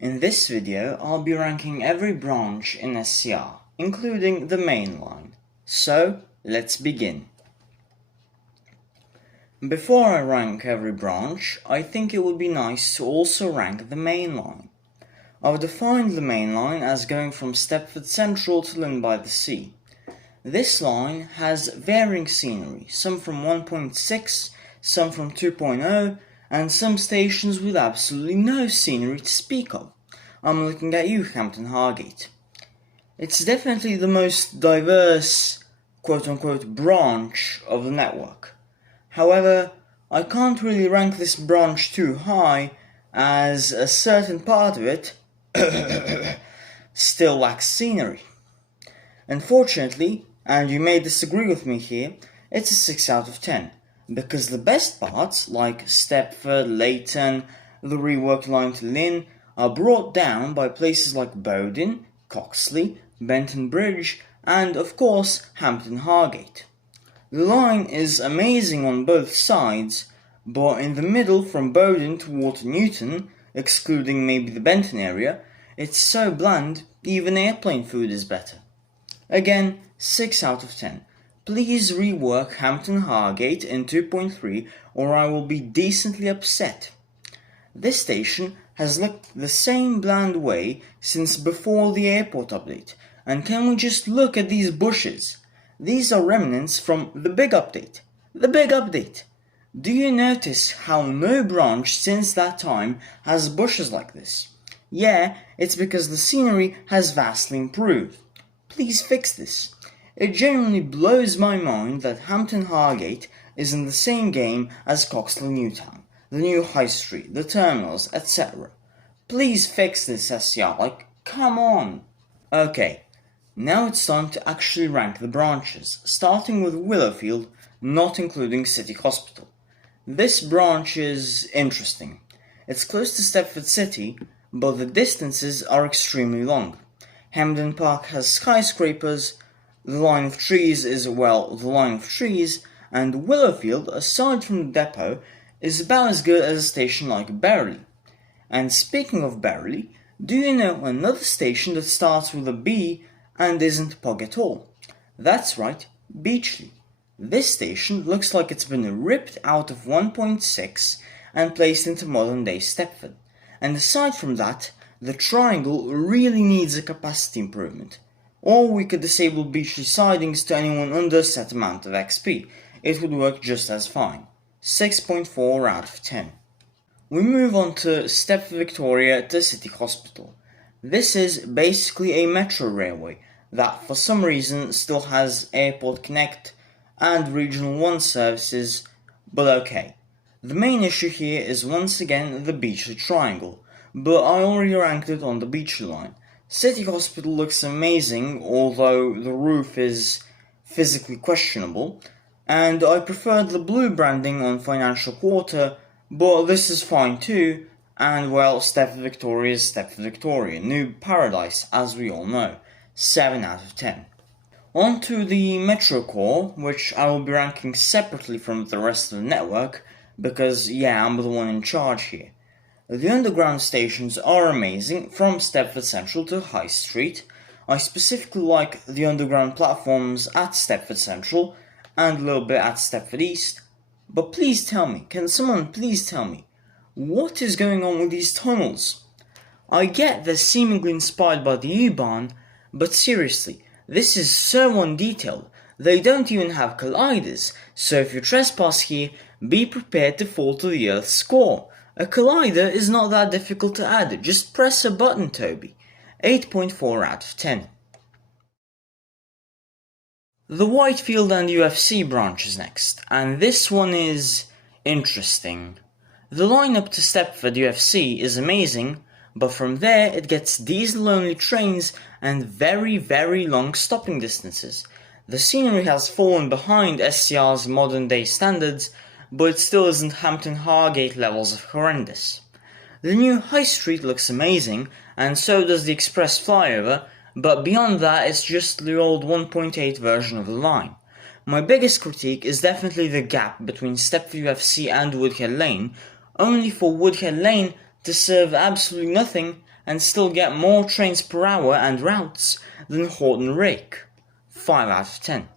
In this video, I'll be ranking every branch in SCR, including the main line. So, let's begin. Before I rank every branch, I think it would be nice to also rank the main line. I've defined the main line as going from Stepford Central to Lynn by the Sea. This line has varying scenery, some from 1.6, some from 2.0, and some stations with absolutely no scenery to speak of. I'm looking at you, Hampton Hargate. It's definitely the most diverse, quote-unquote, branch of the network. However, I can't really rank this branch too high, as a certain part of it still lacks scenery. Unfortunately, and you may disagree with me here, it's a 6 out of 10. Because the best parts, like Stepford, Leighton, the reworked line to Lynn, are brought down by places like Barton, Connley, Benton Bridge, and of course Hampton Hargate. The line is amazing on both sides, but in the middle from Barton to Water Newton, excluding maybe the Benton area, it's so bland, even airplane food is better. Again, 6 out of 10. Please rework Hampton Hargate in 2.3 or I will be decently upset. This station has looked the same bland way since before the airport update, and can we just look at these bushes? These are remnants from the big update. The big update! Do you notice how no branch since that time has bushes like this? Yeah, it's because the scenery has vastly improved. Please fix this. It genuinely blows my mind that Hampton Hargate is in the same game as Coxley Newtown, the new high street, the terminals, etc. Please fix this, SCR, come on! Okay, now it's time to actually rank the branches, starting with Willowfield, not including City Hospital. This branch is interesting. It's close to Stepford City, but the distances are extremely long. Hamden Park has skyscrapers, the line of trees is, well, the line of trees, and Willowfield, aside from the depot, is about as good as a station like Barley. And speaking of Barley, do you know another station that starts with a B and isn't Pog at all? That's right, Beachley. This station looks like it's been ripped out of 1.6 and placed into modern-day Stepford. And aside from that, the triangle really needs a capacity improvement. Or we could disable Beachley sidings to anyone under a set amount of XP. It would work just as fine. 6.4 out of 10. We move on to Stepford Victoria to City Hospital. This is basically a metro railway that for some reason still has Airport Connect and Regional 1 services, but okay. The main issue here is once again the Beachley triangle, but I already ranked it on the Beachley line. City Hospital looks amazing, although the roof is physically questionable, and I preferred the blue branding on Financial Quarter, but this is fine too, and well, Stepford Victoria is Stepford Victoria, new paradise as we all know, 7 out of 10. On to the Metro Core, which I will be ranking separately from the rest of the network, because yeah, I'm the one in charge here. The underground stations are amazing, from Stepford Central to High Street. I specifically like the underground platforms at Stepford Central, and a little bit at Stepford East. But please tell me, can someone please tell me, what is going on with these tunnels? I get they're seemingly inspired by the U-Bahn, but seriously, this is so undetailed. They don't even have colliders, so if you trespass here, be prepared to fall to the Earth's core. A collider is not that difficult to add, just press a button, Toby. 8.4 out of 10. The Whitefield and UFC branch is next, and this one is interesting. The line up to Stepford UFC is amazing, but from there it gets diesel-only trains and very, very long stopping distances. The scenery has fallen behind SCR's modern-day standards, but it still isn't Hampton Hargate levels of horrendous. The new High Street looks amazing, and so does the express flyover, but beyond that it's just the old 1.8 version of the line. My biggest critique is definitely the gap between Stepford UFC and Woodhead Lane, only for Woodhead Lane to serve absolutely nothing and still get more trains per hour and routes than Horton Rake. 5 out of 10.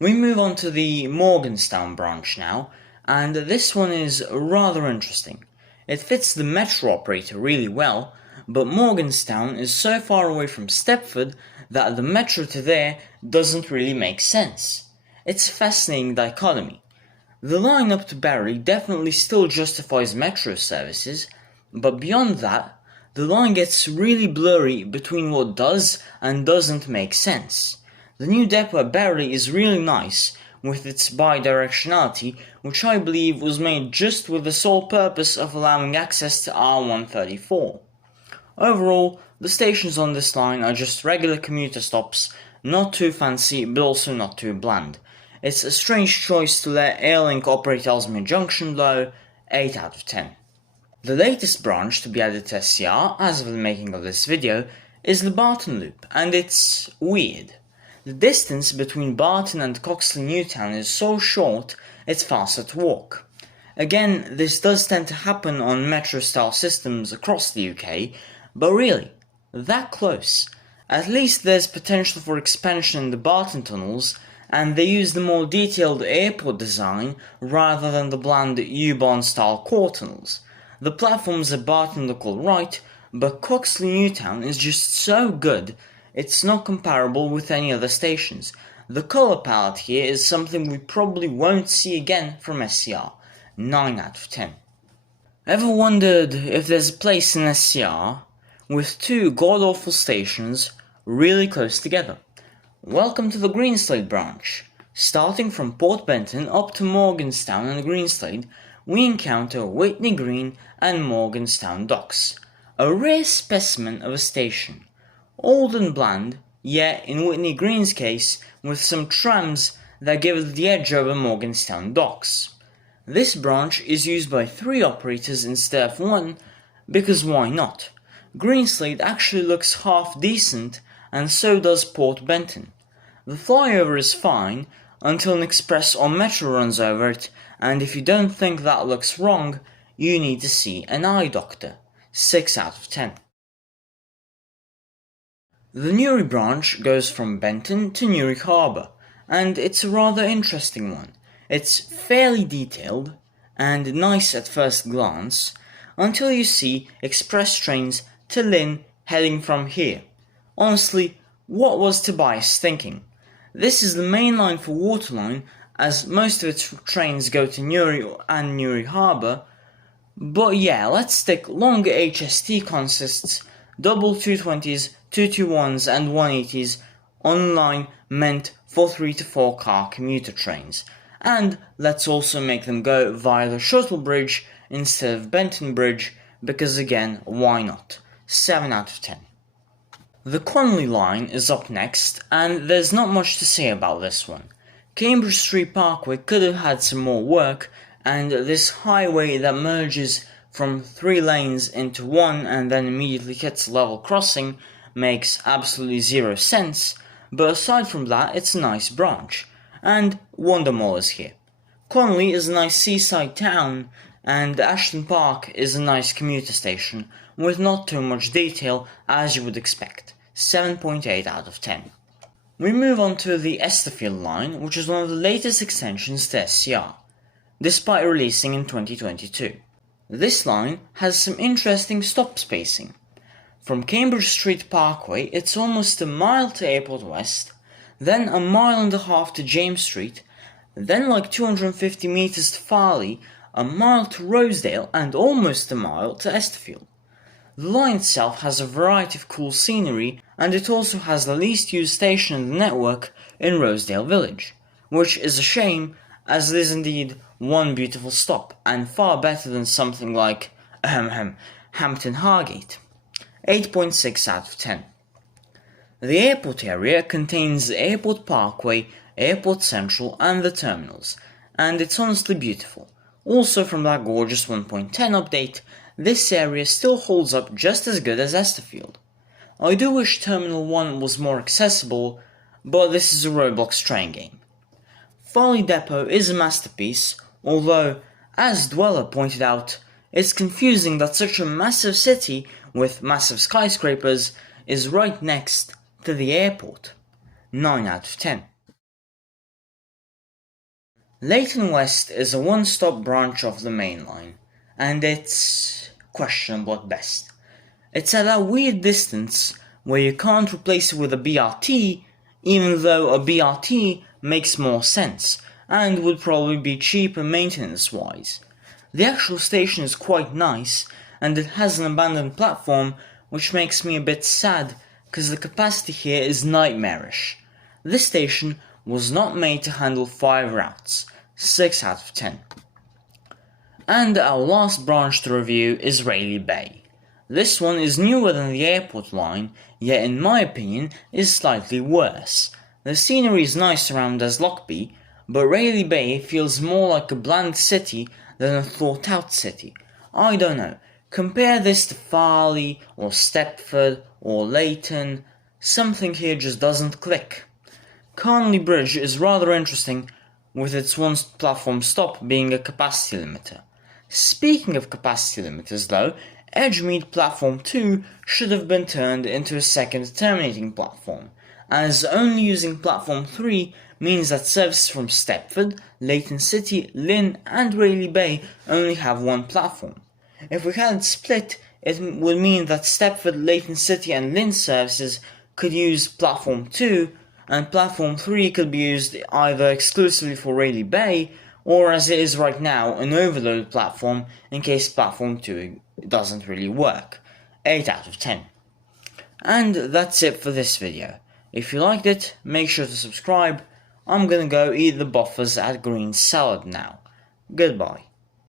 We move on to the Morganstown branch now, and this one is rather interesting. It fits the metro operator really well, but Morganstown is so far away from Stepford that the metro to there doesn't really make sense. It's a fascinating dichotomy. The line up to Barry definitely still justifies metro services, but beyond that, the line gets really blurry between what does and doesn't make sense. The new depot at Barry is really nice, with its bidirectionality, which I believe was made just with the sole purpose of allowing access to R134. Overall, the stations on this line are just regular commuter stops, not too fancy but also not too bland. It's a strange choice to let Airlink operate Ellesmere Junction though, 8 out of 10. The latest branch to be added to SCR, as of the making of this video, is the Barton loop, and it's weird. The distance between Barton and Coxley Newtown is so short, it's faster to walk. Again, this does tend to happen on metro-style systems across the UK, but really, that close. At least there's potential for expansion in the Barton tunnels, and they use the more detailed airport design rather than the bland U-Bahn style core tunnels. The platforms at Barton look alright, but Coxley Newtown is just so good, it's not comparable with any other stations. The colour palette here is something we probably won't see again from SCR, 9 out of 10. Ever wondered if there's a place in SCR with two god-awful stations really close together? Welcome to the Greenslade branch. Starting from Port Benton up to Morganstown and Greenslade, we encounter Whitney Green and Morganstown docks. A rare specimen of a station. Old and bland, yet in Whitney Green's case, with some trams that give it the edge over Morganstown docks. This branch is used by 3 operators instead of 1, because why not? Greenslade actually looks half decent, and so does Port Benton. The flyover is fine, until an express or metro runs over it, and if you don't think that looks wrong, you need to see an eye doctor. 6 out of 10. The Newry branch goes from Benton to Newry Harbour, and it's a rather interesting one. It's fairly detailed, and nice at first glance, until you see express trains to Lynn heading from here. Honestly, what was Tobias thinking? This is the main line for Waterline, as most of its trains go to Newry and Newry Harbour, but yeah, let's stick longer HST consists, double 220s, 221s and 180s on line meant for 3 to 4 car commuter trains, and let's also make them go via the Shuttle Bridge instead of Benton Bridge, because again, why not? 7 out of 10. The Connley line is up next, and there's not much to say about this one. Cambridge Street Parkway could have had some more work, and this highway that merges from 3 lanes into 1 and then immediately hits a level crossing makes absolutely zero sense, but aside from that it's a nice branch, and Wonder Mall is here. Connley is a nice seaside town, and Ashton Park is a nice commuter station, with not too much detail as you would expect, 7.8 out of 10. We move on to the Esterfield line, which is one of the latest extensions to SCR, despite releasing in 2022. This line has some interesting stop spacing. From Cambridge Street Parkway, it's almost a mile to Airport West, then a mile and a half to James Street, then like 250 metres to Farley, a mile to Rosedale, and almost a mile to Esterfield. The line itself has a variety of cool scenery, and it also has the least used station in the network in Rosedale Village, which is a shame, as it is indeed one beautiful stop, and far better than something like Hampton Hargate. 8.6 out of 10. The airport area contains Airport Parkway, Airport Central and the terminals, and it's honestly beautiful. Also from that gorgeous 1.10 update, this area still holds up just as good as Esterfield. I do wish Terminal 1 was more accessible, but this is a Roblox train game. Farley Depot is a masterpiece, although, as Dweller pointed out, it's confusing that such a massive city with massive skyscrapers is right next to the airport. 9 out of 10. Leighton West is a one-stop branch of the mainline, and it's questionable at best. It's at that weird distance where you can't replace it with a BRT, even though a BRT makes more sense, and would probably be cheaper maintenance-wise. The actual station is quite nice, and it has an abandoned platform, which makes me a bit sad, because the capacity here is nightmarish. This station was not made to handle 5 routes, 6 out of 10. And our last branch to review is Rayleigh Bay. This one is newer than the airport line, yet in my opinion is slightly worse. The scenery is nice around as Lockby, but Rayleigh Bay feels more like a bland city than a thought out city. I don't know, compare this to Farley or Stepford or Leighton, something here just doesn't click. Connley Bridge is rather interesting, with its one platform stop being a capacity limiter. Speaking of capacity limiters though, Edgemead Platform 2 should have been turned into a second terminating platform, as only using Platform 3 means that services from Stepford, Leighton City, Lynn and Rayleigh Bay only have one platform. If we had it split, it would mean that Stepford, Leighton City and Lynn services could use Platform 2, and Platform 3 could be used either exclusively for Rayleigh Bay, or as it is right now, an overload platform in case Platform 2 doesn't really work. 8 out of 10. And that's it for this video. If you liked it, make sure to subscribe. I'm gonna go eat the buffers at Greensalad now. Goodbye.